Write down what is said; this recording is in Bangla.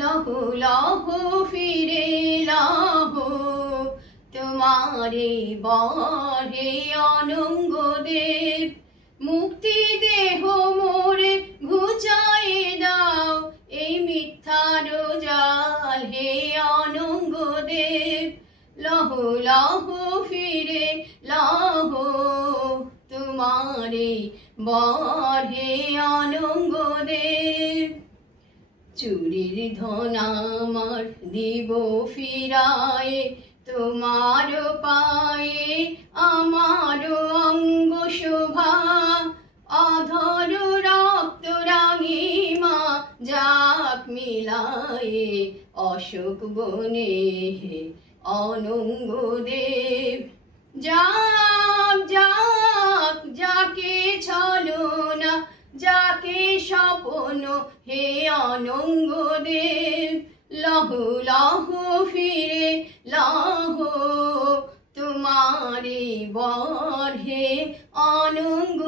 লহো লহো ফিরে লহো তোমারে বরে অনঙ্গ দেব। মুক্তি দেহ মোরে ঘুচায়ে দাও এই মিথ্যার জাল হে অনঙ্গ দেব। লহো লহো ফিরে লহো তোমারে বরে অনঙ্গ দেব। চুরির ধন আমার দিব ফিরায়ে তোমার পায়ে আমার অঙ্গ শোভা। অধর রক্ত রাঙিমা যাক মিলায়ে অশোক বনে অনঙ্গ দেব। যাক যাক যাকে ছলনা যাকে স্বপ্ন হে অনঙ্গ দেব। লহো লহো ফিরে লহো তোমারে বর হে অনঙ্গ